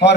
اور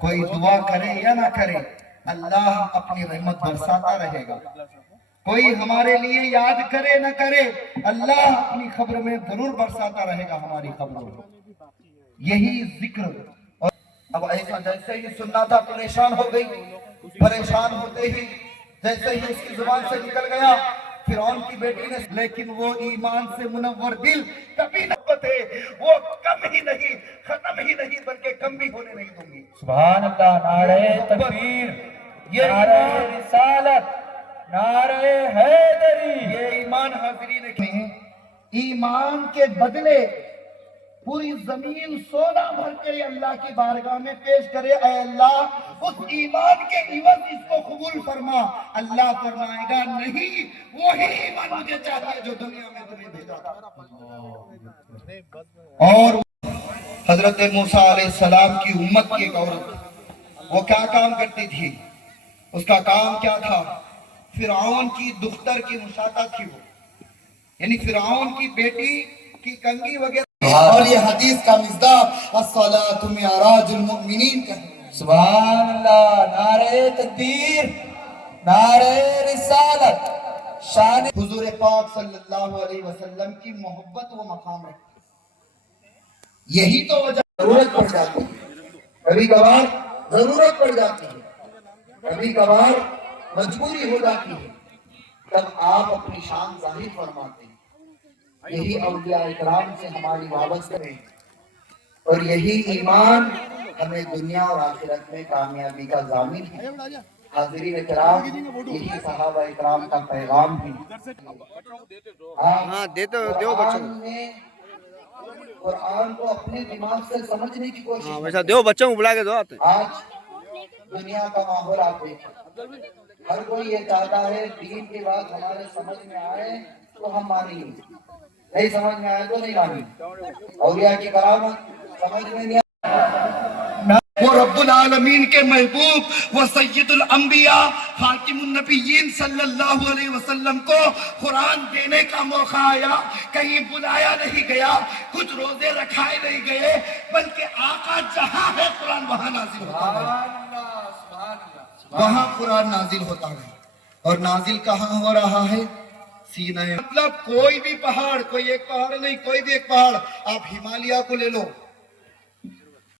کوئی دعا کرے یا نہ کرے اللہ اپنی رحمت برساتا رہے گا. کوئی ہمارے لیے یاد کرے نہ کرے اللہ اپنی خبر میں ضرور برساتا رہے گا ہماری خبروں میں. یہی ذکر. اور اب ایسا جیسے ہی سننا تھا پریشان ہو گئی. پریشان ہوتے ہی جیسے ہی اس کی زبان سے نکل گیا فرعون کی بیٹی نے، لیکن وہ ایمان سے منور دل کبھی نہ ہوتے، وہ کم ہی نہیں ختم ہی نہیں بلکہ کم بھی ہونے نہیں دوں گی. سبحان اللہ. نعرہ تکبیر، نعرہ رسالت، نعرہ حیدری. یہ ایمان حاضرین کے ہیں. ایمان کے بدلے پوری زمین سونا بھر کے اللہ کی بارگاہ میں پیش کرے. اے اللہ اس ایمان کے عوض اس کو قبول فرما. اللہ فرمائے گا نہیں، وہی ایمان مجھے چاہیے جو دنیا میں تمہیں بھیجا تھا. اور حضرت موسیٰ علیہ السلام کی امت کی ایک عورت، وہ کیا کام کرتی تھی؟ اس کا کام کیا تھا؟ فرعون کی دختر کی مشاطہ تھی وہ، یعنی فرعون کی بیٹی کی کنگھی وغیرہ. اور یہ حدیث کا مصداق الصلاۃ معراج المؤمنین کا ہے. سبحان اللہ. نعرہ تکبیر، نعرہ رسالت. شان حضور پاک صلی اللہ علیہ وسلم کی محبت و مقام ہے. یہی تو وجہ ضرورت پڑ جاتی ہے، کبھی کبھار ضرورت پڑ جاتی ہے، کبھی کبھار مجبوری ہو جاتی ہے، تب آپ اپنی شان ظاہر فرماتے ہیں. یہی اولیاء اکرام سے ہماری وابستہ ہے اور یہی ایمان ہمیں دنیا اور آخرت میں کامیابی کا ضامن ہے. حاضرین اکرام، یہی صحابہ اکرام کا پیغام ہے. قرآن کو اپنے دماغ سے سمجھنے کی کوشش ویسا دیو بچوں کو بلا کے دو آتے. آج دنیا کا ماحول آپ دیکھیں، ہر کوئی یہ چاہتا ہے دین کی بات ہمارے سمجھ میں آئے تو ہم مانیں گے، نہیں سمجھ میں آئے تو نہیں مانیں گے. اولیاء کی کرامت سمجھ میں نہیں آئے. وہ رب العالمین کے محبوب، وہ سید الانبیاء خاتم النبیین صلی اللہ علیہ وسلم کو قرآن دینے کا موقع آیا. کہیں بلایا نہیں گیا، کچھ روزے رکھائے نہیں گئے، بلکہ آقا جہاں ہے قرآن وہاں نازل ہوتا ہے. وہاں قرآن نازل ہوتا ہے. اور نازل کہاں ہو رہا ہے؟ سینہ. مطلب کوئی بھی پہاڑ، کوئی ایک پہاڑ نہیں، کوئی بھی ایک پہاڑ، آپ ہمالیہ کو لے لو،